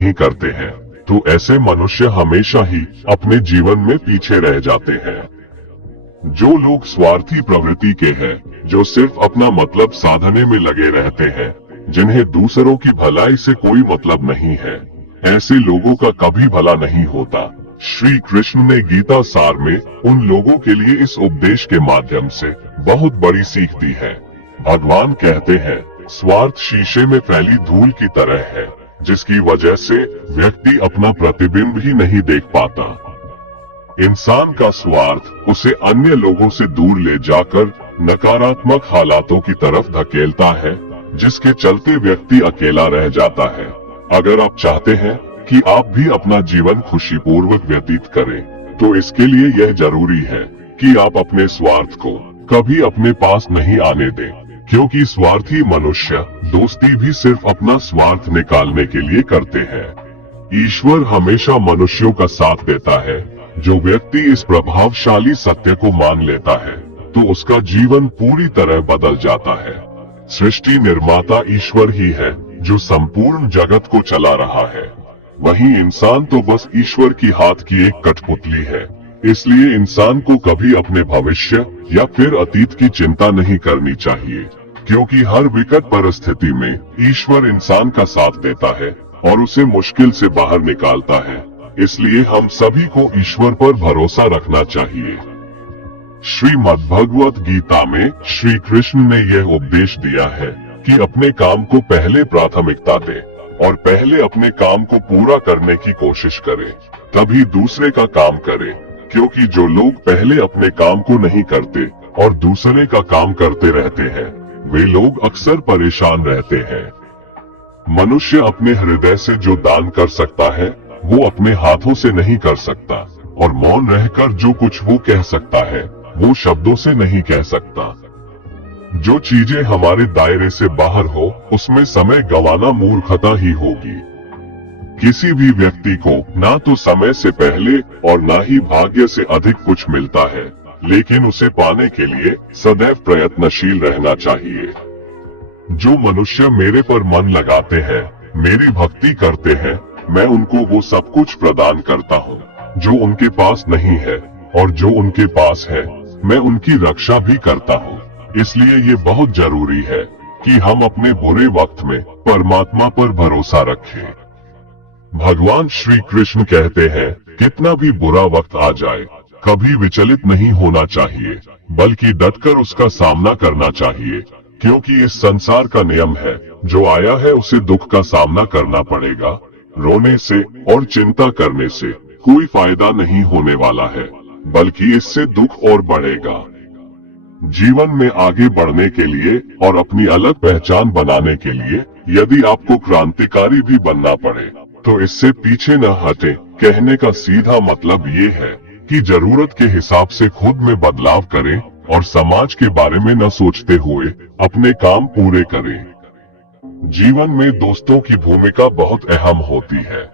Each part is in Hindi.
नहीं करते हैं, तो ऐसे मनुष्य हमेशा ही अपने जीवन में पीछे रह जाते हैं। जो लोग स्वार्थी प्रवृत्ति के हैं, जो सिर्फ अपना मतलब साधने में लगे रहते हैं, जिन्हें दूसरों की भलाई से कोई मतलब नहीं है, ऐसे लोगों का कभी भला नहीं होता। श्री कृष्ण ने गीता सार में उन लोगों के लिए इस उपदेश के माध्यम से बहुत बड़ी सीख दी है। भगवान कहते हैं, स्वार्थ शीशे में फैली धूल की तरह है, जिसकी वजह से व्यक्ति अपना प्रतिबिंब ही नहीं देख पाता। इंसान का स्वार्थ उसे अन्य लोगों से दूर ले जाकर नकारात्मक हालातों की तरफ धकेलता है, जिसके चलते व्यक्ति अकेला रह जाता है। अगर आप चाहते हैं कि आप भी अपना जीवन खुशीपूर्वक व्यतीत करें, तो इसके लिए यह जरूरी है कि आप अपने स्वार्थ को कभी अपने पास नहीं आने दें, क्योंकि स्वार्थी मनुष्य दोस्ती भी सिर्फ अपना स्वार्थ निकालने के लिए करते हैं। ईश्वर हमेशा मनुष्यों का साथ देता है। जो व्यक्ति इस प्रभावशाली सत्य को मान लेता है, तो उसका जीवन पूरी तरह बदल जाता है। सृष्टि निर्माता ईश्वर ही है, जो संपूर्ण जगत को चला रहा है। वहीं इंसान तो बस ईश्वर की हाथ की एक कठपुतली है। इसलिए इंसान को कभी अपने भविष्य या फिर अतीत की चिंता नहीं करनी चाहिए, क्योंकि हर विकट परिस्थिति में ईश्वर इंसान का साथ देता है और उसे मुश्किल से बाहर निकालता है। इसलिए हम सभी को ईश्वर पर भरोसा रखना चाहिए। श्रीमद् भगवत गीता में श्री कृष्ण ने यह उपदेश दिया है कि अपने काम को पहले प्राथमिकता दें और पहले अपने काम को पूरा करने की कोशिश करें, तभी दूसरे का काम करें। क्योंकि जो लोग पहले अपने काम को नहीं करते और दूसरे का काम करते रहते हैं, वे लोग अक्सर परेशान रहते हैं। मनुष्य अपने हृदय से जो दान कर सकता है, वो अपने हाथों से नहीं कर सकता, और मौन रहकर जो कुछ वो कह सकता है, वो शब्दों से नहीं कह सकता। जो चीजें हमारे दायरे से बाहर हो, उसमें समय गंवाना मूर्खता ही होगी। किसी भी व्यक्ति को ना तो समय से पहले और ना ही भाग्य से अधिक कुछ मिलता है, लेकिन उसे पाने के लिए सदैव प्रयत्नशील रहना चाहिए। जो मनुष्य मेरे पर मन लगाते हैं, मेरी भक्ति करते हैं, मैं उनको वो सब कुछ प्रदान करता हूँ जो उनके पास नहीं है, और जो उनके पास है, मैं उनकी रक्षा भी करता हूँ। इसलिए ये बहुत जरूरी है कि हम अपने बुरे वक्त में परमात्मा पर भरोसा रखें। भगवान श्री कृष्ण कहते हैं, कितना भी बुरा वक्त आ जाए, कभी विचलित नहीं होना चाहिए, बल्कि डटकर उसका सामना करना चाहिए, क्योंकि इस संसार का नियम है, जो आया है उसे दुख का सामना करना पड़ेगा। रोने से और चिंता करने से कोई फायदा नहीं होने वाला है, बल्कि इससे दुख और बढ़ेगा। जीवन में आगे बढ़ने के लिए और अपनी अलग पहचान बनाने के लिए यदि आपको क्रांतिकारी भी बनना पड़े, तो इससे पीछे न हटें। कहने का सीधा मतलब ये है कि जरूरत के हिसाब से खुद में बदलाव करें और समाज के बारे में न सोचते हुए अपने काम पूरे करें। जीवन में दोस्तों की भूमिका बहुत अहम होती है।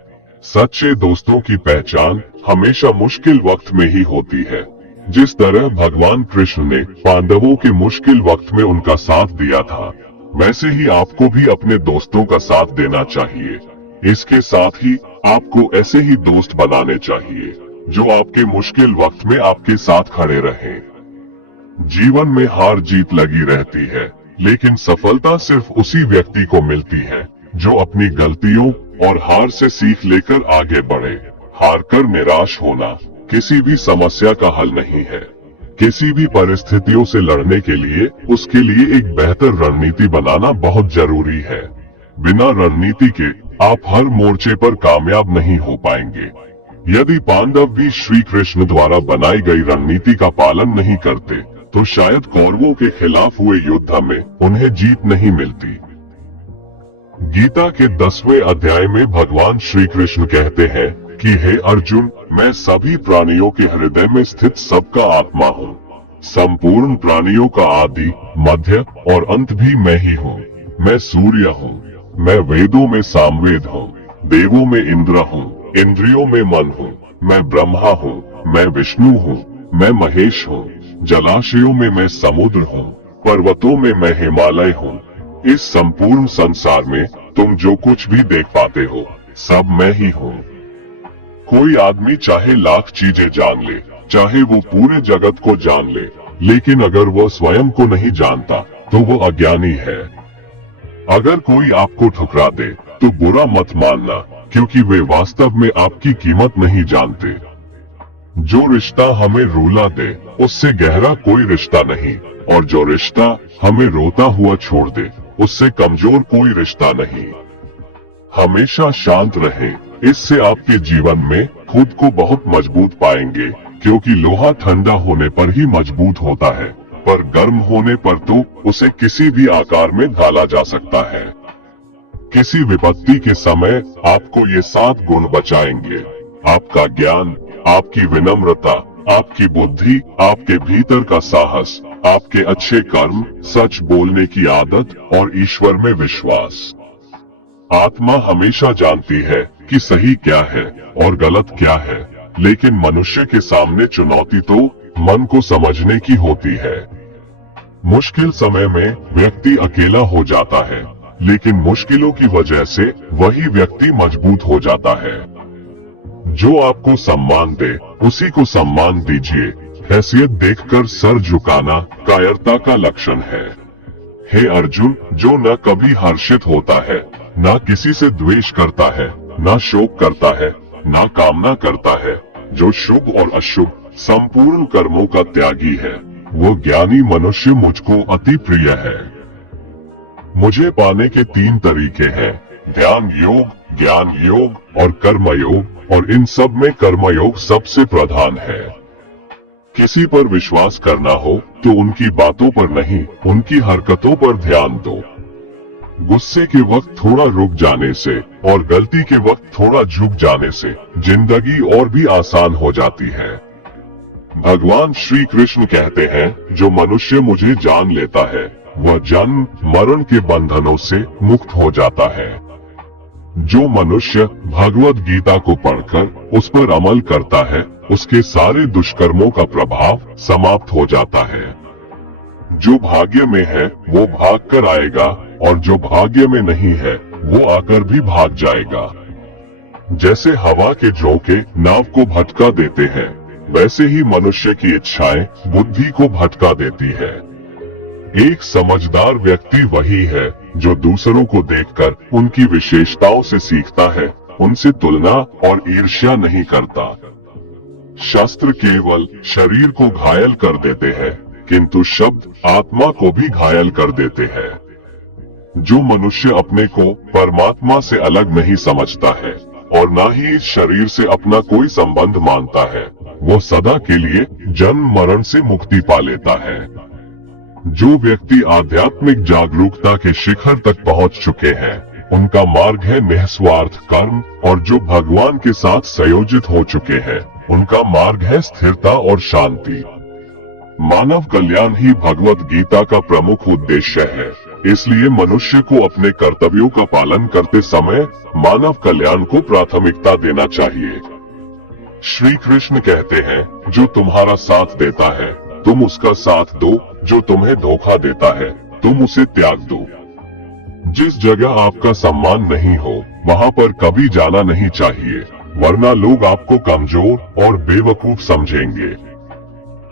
सच्चे दोस्तों की पहचान हमेशा मुश्किल वक्त में ही होती है। जिस तरह भगवान कृष्ण ने पांडवों के मुश्किल वक्त में उनका साथ दिया था, वैसे ही आपको भी अपने दोस्तों का साथ देना चाहिए। इसके साथ ही आपको ऐसे ही दोस्त बनाने चाहिए जो आपके मुश्किल वक्त में आपके साथ खड़े रहें। जीवन में हार जीत लगी रहती है, लेकिन सफलता सिर्फ उसी व्यक्ति को मिलती है जो अपनी गलतियों और हार से सीख लेकर आगे बढ़े। हार कर निराश होना किसी भी समस्या का हल नहीं है। किसी भी परिस्थितियों से लड़ने के लिए उसके लिए एक बेहतर रणनीति बनाना बहुत जरूरी है। बिना रणनीति के आप हर मोर्चे पर कामयाब नहीं हो पाएंगे। यदि पांडव भी श्री कृष्ण द्वारा बनाई गई रणनीति का पालन नहीं करते, तो शायद कौरवों के खिलाफ हुए युद्ध में उन्हें जीत नहीं मिलती। गीता के 10वें अध्याय में भगवान श्री कृष्ण कहते हैं कि हे अर्जुन, मैं सभी प्राणियों के हृदय में स्थित सबका आत्मा हूँ। संपूर्ण प्राणियों का आदि, मध्य और अंत भी मैं ही हूँ। मैं सूर्य हूँ, मैं वेदों में सामवेद हूँ, देवों में इंद्र हूँ, इंद्रियों में मन हूँ, मैं ब्रह्मा हूँ, मैं विष्णु हूँ, मैं महेश हूँ, जलाशयों में मैं समुद्र हूँ, पर्वतों में मैं हिमालय हूँ। इस संपूर्ण संसार में तुम जो कुछ भी देख पाते हो, सब मैं ही हूँ। कोई आदमी चाहे लाख चीजें जान ले, चाहे वो पूरे जगत को जान ले, लेकिन अगर वो स्वयं को नहीं जानता तो वो अज्ञानी है। अगर कोई आपको ठुकरा दे तो बुरा मत मानना, क्योंकि वे वास्तव में आपकी कीमत नहीं जानते। जो रिश्ता हमें रुला दे उससे गहरा कोई रिश्ता नहीं, और जो रिश्ता हमें रोता हुआ छोड़ दे उससे कमजोर कोई रिश्ता नहीं। हमेशा शांत रहें, इससे आपके जीवन में खुद को बहुत मजबूत पाएंगे, क्योंकि लोहा ठंडा होने पर ही मजबूत होता है, पर गर्म होने पर तो उसे किसी भी आकार में ढाला जा सकता है। किसी विपत्ति के समय आपको ये 7 गुण बचाएंगे: आपका ज्ञान, आपकी विनम्रता, आपकी बुद्धि, आपके भीतर का साहस, आपके अच्छे कर्म, सच बोलने की आदत और ईश्वर में विश्वास। आत्मा हमेशा जानती है कि सही क्या है और गलत क्या है, लेकिन मनुष्य के सामने चुनौती तो मन को समझने की होती है। मुश्किल समय में व्यक्ति अकेला हो जाता है, लेकिन मुश्किलों की वजह से वही व्यक्ति मजबूत हो जाता है। जो आपको सम्मान दे उसी को सम्मान दीजिए। हैसियत देखकर सर झुकाना कायरता का लक्षण है। हे अर्जुन, जो न कभी हर्षित होता है, न किसी से द्वेष करता है, न शोक करता है, न कामना करता है, जो शुभ और अशुभ संपूर्ण कर्मों का त्यागी है, वो ज्ञानी मनुष्य मुझको अति प्रिय है। मुझे पाने के 3 तरीके हैं: ध्यान योग, ज्ञान योग और कर्म योग, और इन सब में कर्म योग सबसे प्रधान है। किसी पर विश्वास करना हो तो उनकी बातों पर नहीं, उनकी हरकतों पर ध्यान दो। गुस्से के वक्त थोड़ा रुक जाने से और गलती के वक्त थोड़ा झुक जाने से जिंदगी और भी आसान हो जाती है। भगवान श्री कृष्ण कहते हैं, जो मनुष्य मुझे जान लेता है वह जन्म मरण के बंधनों से मुक्त हो जाता है। जो मनुष्य भगवद गीता को पढ़कर उस पर अमल करता है, उसके सारे दुष्कर्मों का प्रभाव समाप्त हो जाता है। जो भाग्य में है वो भाग कर आएगा, और जो भाग्य में नहीं है वो आकर भी भाग जाएगा। जैसे हवा के झोंके नाव को भटका देते हैं, वैसे ही मनुष्य की इच्छाएं बुद्धि को भटका देती है। एक समझदार व्यक्ति वही है जो दूसरों को देखकर उनकी विशेषताओं से सीखता है, उनसे तुलना और ईर्ष्या नहीं करता। शस्त्र केवल शरीर को घायल कर देते हैं, किंतु शब्द आत्मा को भी घायल कर देते हैं। जो मनुष्य अपने को परमात्मा से अलग नहीं समझता है और न ही इस शरीर से अपना कोई संबंध मानता है, वो सदा के लिए जन्म मरण से मुक्ति पा लेता है। जो व्यक्ति आध्यात्मिक जागरूकता के शिखर तक पहुंच चुके हैं, उनका मार्ग है निस्वार्थ कर्म, और जो भगवान के साथ संयोजित हो चुके हैं, उनका मार्ग है स्थिरता और शांति। मानव कल्याण ही भगवत गीता का प्रमुख उद्देश्य है, इसलिए मनुष्य को अपने कर्तव्यों का पालन करते समय मानव कल्याण को प्राथमिकता देना चाहिए। श्री कृष्ण कहते हैं, जो तुम्हारा साथ देता है तुम उसका साथ दो, जो तुम्हें धोखा देता है तुम उसे त्याग दो। जिस जगह आपका सम्मान नहीं हो वहां पर कभी जाना नहीं चाहिए, वरना लोग आपको कमजोर और बेवकूफ समझेंगे।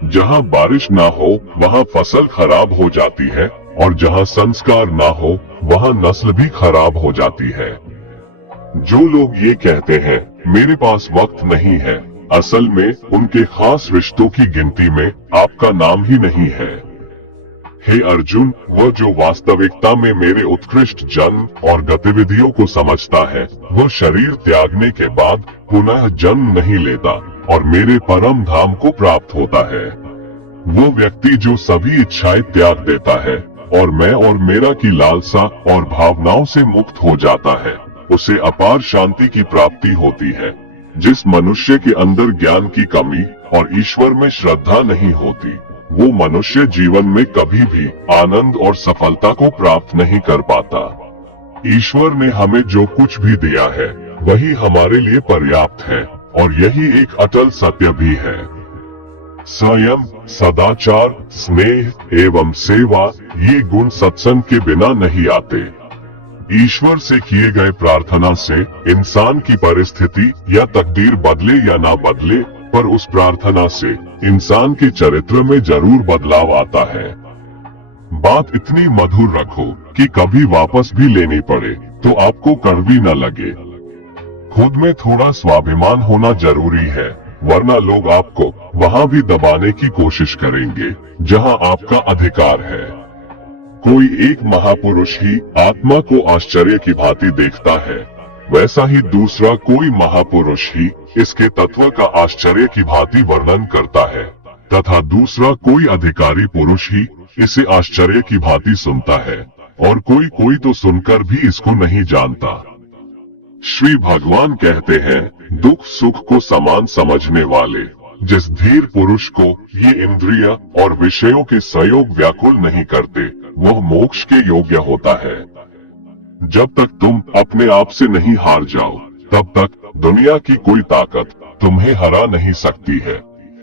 जहां बारिश ना हो वहां फसल खराब हो जाती है, और जहां संस्कार ना हो वहां नस्ल भी खराब हो जाती है। जो लोग ये कहते हैं मेरे पास वक्त नहीं है, असल में उनके खास रिश्तों की गिनती में आपका नाम ही नहीं है। हे अर्जुन, वह जो वास्तविकता में मेरे उत्कृष्ट जन्म और गतिविधियों को समझता है, वह शरीर त्यागने के बाद पुनः जन्म नहीं लेता और मेरे परम धाम को प्राप्त होता है। वो व्यक्ति जो सभी इच्छाएं त्याग देता है और मैं और मेरा की लालसा और भावनाओं से मुक्त हो जाता है, उसे अपार शांति की प्राप्ति होती है। जिस मनुष्य के अंदर ज्ञान की कमी और ईश्वर में श्रद्धा नहीं होती, वो मनुष्य जीवन में कभी भी आनंद और सफलता को प्राप्त नहीं कर पाता। ईश्वर ने हमें जो कुछ भी दिया है वही हमारे लिए पर्याप्त है, और यही एक अटल सत्य भी है। संयम, सदाचार, स्नेह एवं सेवा, ये गुण सत्संग के बिना नहीं आते। ईश्वर से किए गए प्रार्थना से इंसान की परिस्थिति या तकदीर बदले या ना बदले, पर उस प्रार्थना से इंसान के चरित्र में जरूर बदलाव आता है। बात इतनी मधुर रखो कि कभी वापस भी लेनी पड़े तो आपको कड़वी न लगे। खुद में थोड़ा स्वाभिमान होना जरूरी है, वरना लोग आपको वहां भी दबाने की कोशिश करेंगे जहां आपका अधिकार है। कोई एक महापुरुष ही आत्मा को आश्चर्य की भांति देखता है, वैसा ही दूसरा कोई महापुरुष ही इसके तत्व का आश्चर्य की भांति वर्णन करता है, तथा दूसरा कोई अधिकारी पुरुष ही इसे आश्चर्य की भांति सुनता है, और कोई तो सुनकर भी इसको नहीं जानता। श्री भगवान कहते हैं, दुख सुख को समान समझने वाले जिस धीर पुरुष को ये इंद्रिय और विषयों के संयोग व्याकुल नहीं करते, वह मोक्ष के योग्य होता है। जब तक तुम अपने आप से नहीं हार जाओ, तब तक दुनिया की कोई ताकत तुम्हें हरा नहीं सकती है।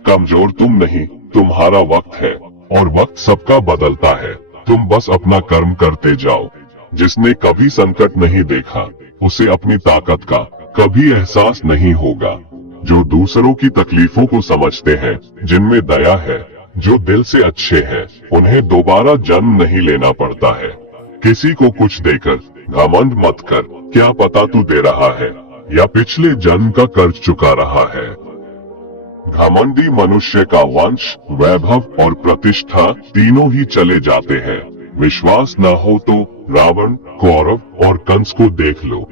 कमजोर तुम नहीं, तुम्हारा वक्त है, और वक्त सबका बदलता है। तुम बस अपना कर्म करते जाओ। जिसने कभी संकट नहीं देखा, उसे अपनी ताकत का कभी एहसास नहीं होगा। जो दूसरों की तकलीफों को समझते हैं, जिनमें दया है, जो दिल से अच्छे हैं, उन्हें दोबारा जन्म नहीं लेना पड़ता है। किसी को कुछ देकर घमंड मत कर, क्या पता तू दे रहा है या पिछले जन्म का कर्ज चुका रहा है। घमंडी मनुष्य का वंश, वैभव और प्रतिष्ठा तीनों ही चले जाते हैं। विश्वास न हो तो रावण, कौरव और कंस को देख लो।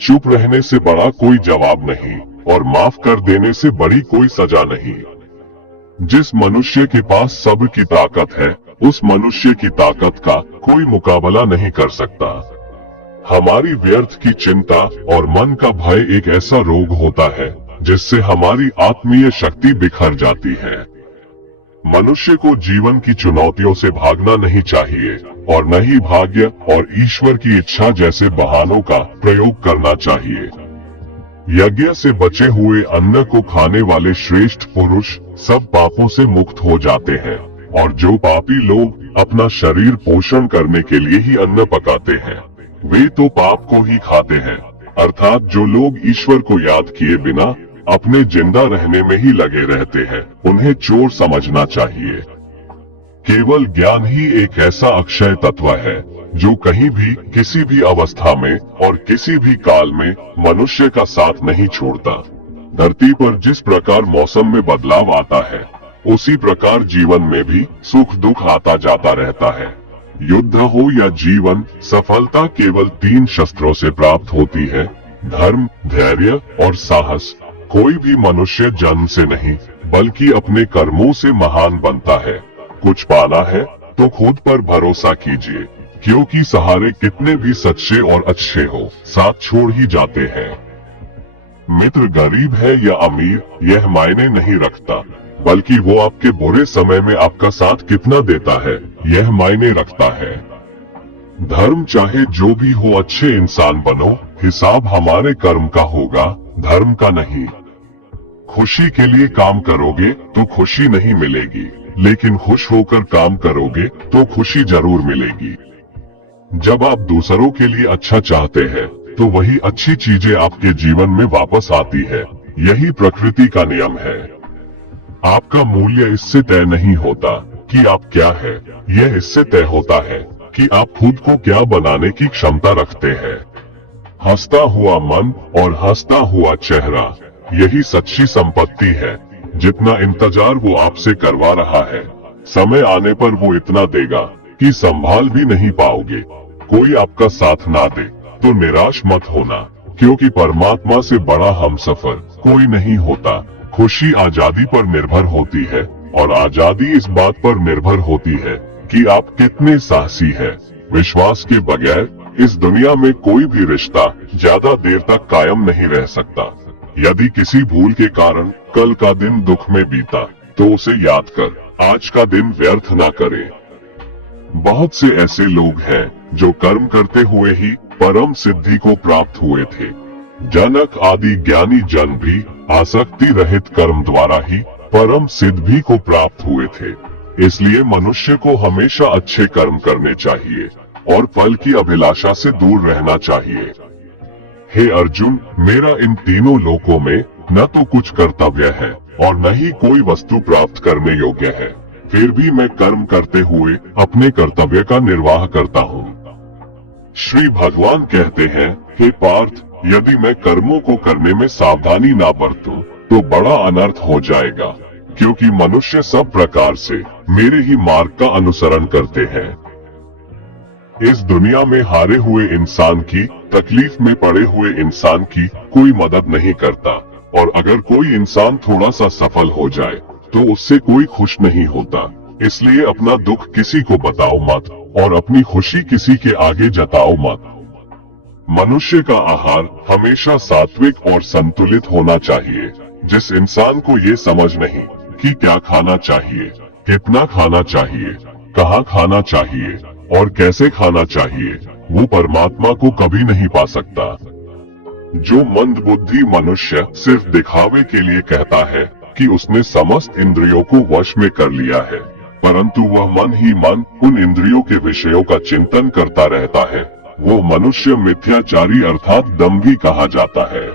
चुप रहने से बड़ा कोई जवाब नहीं, और माफ कर देने से बड़ी कोई सजा नहीं। जिस मनुष्य के पास सब की ताकत है, उस मनुष्य की ताकत का कोई मुकाबला नहीं कर सकता। हमारी व्यर्थ की चिंता और मन का भय एक ऐसा रोग होता है जिससे हमारी आत्मीय शक्ति बिखर जाती है। मनुष्य को जीवन की चुनौतियों से भागना नहीं चाहिए, और न ही भाग्य और ईश्वर की इच्छा जैसे बहानों का प्रयोग करना चाहिए। यज्ञ से बचे हुए अन्न को खाने वाले श्रेष्ठ पुरुष सब पापों से मुक्त हो जाते हैं, और जो पापी लोग अपना शरीर पोषण करने के लिए ही अन्न पकाते हैं, वे तो पाप को ही खाते हैं। अर्थात जो लोग ईश्वर को याद किए बिना अपने जिंदा रहने में ही लगे रहते हैं, उन्हें चोर समझना चाहिए। केवल ज्ञान ही एक ऐसा अक्षय तत्व है जो कहीं भी, किसी भी अवस्था में और किसी भी काल में मनुष्य का साथ नहीं छोड़ता। धरती पर जिस प्रकार मौसम में बदलाव आता है, उसी प्रकार जीवन में भी सुख दुख आता जाता रहता है। युद्ध हो या जीवन, सफलता केवल 3 शस्त्रों से प्राप्त होती है: धर्म, धैर्य और साहस। कोई भी मनुष्य जन्म से नहीं, बल्कि अपने कर्मों से महान बनता है। कुछ पाना है तो खुद पर भरोसा कीजिए, क्योंकि सहारे कितने भी सच्चे और अच्छे हो, साथ छोड़ ही जाते हैं। मित्र गरीब है या अमीर, यह मायने नहीं रखता, बल्कि वो आपके बुरे समय में आपका साथ कितना देता है, यह मायने रखता है। धर्म चाहे जो भी हो, अच्छे इंसान बनो, हिसाब हमारे कर्म का होगा, धर्म का नहीं। खुशी के लिए काम करोगे तो खुशी नहीं मिलेगी, लेकिन खुश होकर काम करोगे तो खुशी जरूर मिलेगी। जब आप दूसरों के लिए अच्छा चाहते हैं, तो वही अच्छी चीजें आपके जीवन में वापस आती है। यही प्रकृति का नियम है। आपका मूल्य इससे तय नहीं होता कि आप क्या है, यह इससे तय होता है कि आप खुद को क्या बनाने की क्षमता रखते हैं। हंसता हुआ मन और हंसता हुआ चेहरा, यही सच्ची संपत्ति है। जितना इंतजार वो आपसे करवा रहा है, समय आने पर वो इतना देगा कि संभाल भी नहीं पाओगे। कोई आपका साथ ना दे तो निराश मत होना, क्योंकि परमात्मा से बड़ा हमसफर कोई नहीं होता। खुशी आजादी पर निर्भर होती है, और आजादी इस बात पर निर्भर होती है कि आप कितने साहसी हैं। विश्वास के बगैर इस दुनिया में कोई भी रिश्ता ज्यादा देर तक कायम नहीं रह सकता। यदि किसी भूल के कारण कल का दिन दुख में बीता, तो उसे याद कर आज का दिन व्यर्थ ना करे। बहुत से ऐसे लोग हैं जो कर्म करते हुए ही परम सिद्धि को प्राप्त हुए थे। जनक आदि ज्ञानी जन भी आसक्ति रहित कर्म द्वारा ही परम सिद्धि को प्राप्त हुए थे। इसलिए मनुष्य को हमेशा अच्छे कर्म करने चाहिए, और फल की अभिलाषा से दूर रहना चाहिए। हे अर्जुन, मेरा इन तीनों लोकों में न तो कुछ कर्तव्य है और न ही कोई वस्तु प्राप्त करने योग्य है, फिर भी मैं कर्म करते हुए अपने कर्तव्य का निर्वाह करता हूँ। श्री भगवान कहते हैं, हे पार्थ, यदि मैं कर्मों को करने में सावधानी ना बरतूं, तो बड़ा अनर्थ हो जाएगा, क्योंकि मनुष्य सब प्रकार से मेरे ही मार्ग का अनुसरण करते हैं। इस दुनिया में हारे हुए इंसान की, तकलीफ में पड़े हुए इंसान की कोई मदद नहीं करता, और अगर कोई इंसान थोड़ा सा सफल हो जाए तो उससे कोई खुश नहीं होता। इसलिए अपना दुख किसी को बताओ मत और अपनी खुशी किसी के आगे जताओ मत। मनुष्य का आहार हमेशा सात्विक और संतुलित होना चाहिए। जिस इंसान को ये समझ नहीं कि क्या खाना चाहिए, कितना खाना चाहिए, कहाँ खाना चाहिए और कैसे खाना चाहिए, वो परमात्मा को कभी नहीं पा सकता। जो मंदबुद्धि मनुष्य सिर्फ दिखावे के लिए कहता है कि उसने समस्त इंद्रियों को वश में कर लिया है, परंतु वह मन ही मन उन इंद्रियों के विषयों का चिंतन करता रहता है, वो मनुष्य मिथ्याचारी अर्थात दंभी कहा जाता है।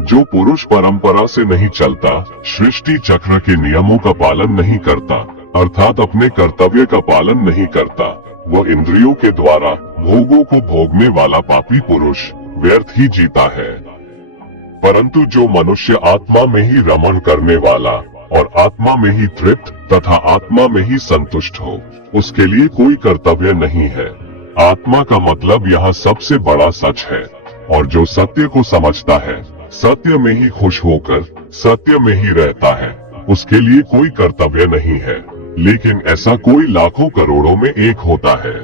जो पुरुष परंपरा से नहीं चलता, सृष्टि चक्र के नियमों का पालन नहीं करता, अर्थात अपने कर्तव्य का पालन नहीं करता, वह इंद्रियों के द्वारा भोगों को भोगने वाला पापी पुरुष व्यर्थ ही जीता है। परंतु जो मनुष्य आत्मा में ही रमण करने वाला और आत्मा में ही तृप्त तथा आत्मा में ही संतुष्ट हो, उसके लिए कोई कर्तव्य नहीं है। आत्मा का मतलब यहाँ सबसे बड़ा सच है, और जो सत्य को समझता है, सत्य में ही खुश होकर सत्य में ही रहता है, उसके लिए कोई कर्तव्य नहीं है। लेकिन ऐसा कोई लाखों करोड़ों में एक होता है।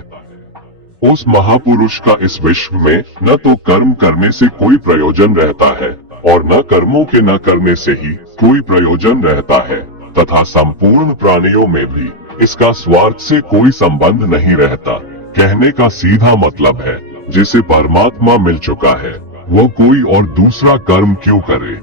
उस महापुरुष का इस विश्व में न तो कर्म करने से कोई प्रयोजन रहता है और न कर्मों के न करने से ही कोई प्रयोजन रहता है, तथा संपूर्ण प्राणियों में भी इसका स्वार्थ से कोई संबंध नहीं रहता। कहने का सीधा मतलब है, जिसे परमात्मा मिल चुका है वो कोई और दूसरा कर्म क्यों करे।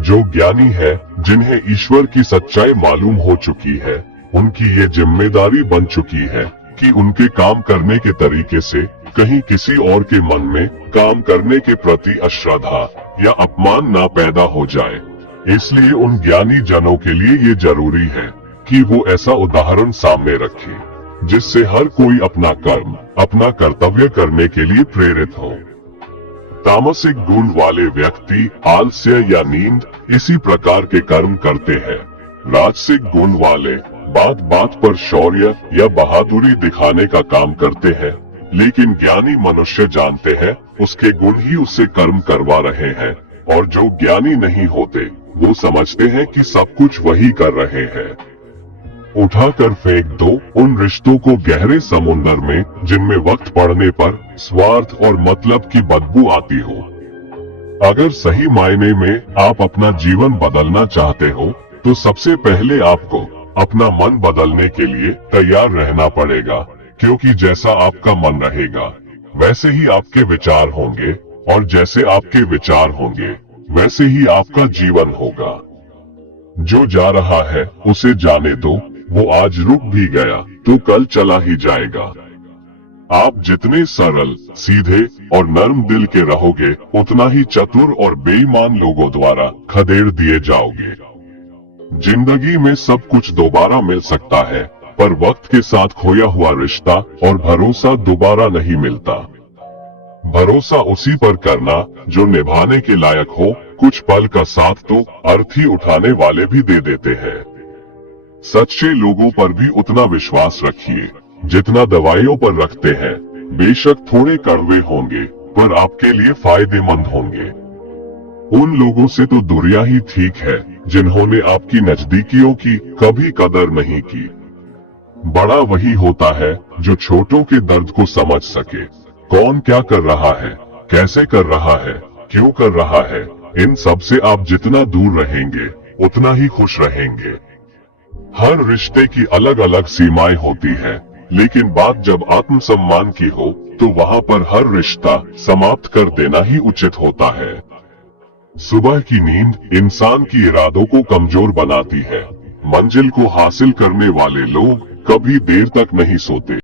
जो ज्ञानी है, जिन्हें ईश्वर की सच्चाई मालूम हो चुकी है, उनकी ये जिम्मेदारी बन चुकी है कि उनके काम करने के तरीके से कहीं किसी और के मन में काम करने के प्रति अश्रद्धा या अपमान ना पैदा हो जाए। इसलिए उन ज्ञानी जनों के लिए ये जरूरी है कि वो ऐसा उदाहरण सामने रखें, जिससे हर कोई अपना कर्म, अपना कर्तव्य करने के लिए प्रेरित हो। तामसिक गुण वाले व्यक्ति आलस्य या नींद इसी प्रकार के कर्म करते हैं। राजसिक गुण वाले बात बात पर शौर्य या बहादुरी दिखाने का काम करते हैं, लेकिन ज्ञानी मनुष्य जानते हैं उसके गुण ही उससे कर्म करवा रहे हैं, और जो ज्ञानी नहीं होते वो समझते हैं कि सब कुछ वही कर रहे हैं। उठाकर फेंक दो उन रिश्तों को गहरे समुंदर में, जिनमें वक्त पड़ने पर स्वार्थ और मतलब की बदबू आती हो। अगर सही मायने में आप अपना जीवन बदलना चाहते हो, तो सबसे पहले आपको अपना मन बदलने के लिए तैयार रहना पड़ेगा, क्योंकि जैसा आपका मन रहेगा वैसे ही आपके विचार होंगे, और जैसे आपके विचार होंगे वैसे ही आपका जीवन होगा। जो जा रहा है उसे जाने दो, वो आज रुक भी गया तो कल चला ही जाएगा। आप जितने सरल, सीधे और नर्म दिल के रहोगे, उतना ही चतुर और बेईमान लोगों द्वारा खदेड़ दिए जाओगे। जिंदगी में सब कुछ दोबारा मिल सकता है, पर वक्त के साथ खोया हुआ रिश्ता और भरोसा दोबारा नहीं मिलता। भरोसा उसी पर करना जो निभाने के लायक हो। कुछ पल का साथ तो अर्थी उठाने वाले भी दे देते हैं। सच्चे लोगों पर भी उतना विश्वास रखिए जितना दवाइयों पर रखते हैं। बेशक थोड़े कड़वे होंगे, पर आपके लिए फायदेमंद होंगे। उन लोगों से तो दुरिया ही ठीक है जिन्होंने आपकी नजदीकियों की कभी कदर नहीं की। बड़ा वही होता है जो छोटों के दर्द को समझ सके। कौन क्या कर रहा है, कैसे कर रहा है, क्यों कर रहा है, इन सब से आप जितना दूर रहेंगे उतना ही खुश रहेंगे। हर रिश्ते की अलग अलग सीमाएं होती है, लेकिन बात जब आत्मसम्मान की हो तो वहाँ पर हर रिश्ता समाप्त कर देना ही उचित होता है। सुबह की नींद इंसान की इरादों को कमजोर बनाती है। मंजिल को हासिल करने वाले लोग कभी देर तक नहीं सोते।